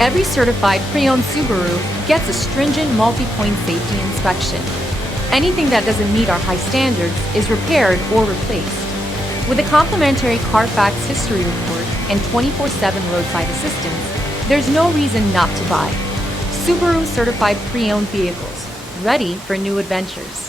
Every certified pre-owned Subaru gets a stringent multi-point safety inspection. Anything that doesn't meet our high standards is repaired or replaced. With a complimentary Carfax history report and 24/7 roadside assistance, there's no reason not to buy. Subaru certified pre-owned vehicles, ready for new adventures.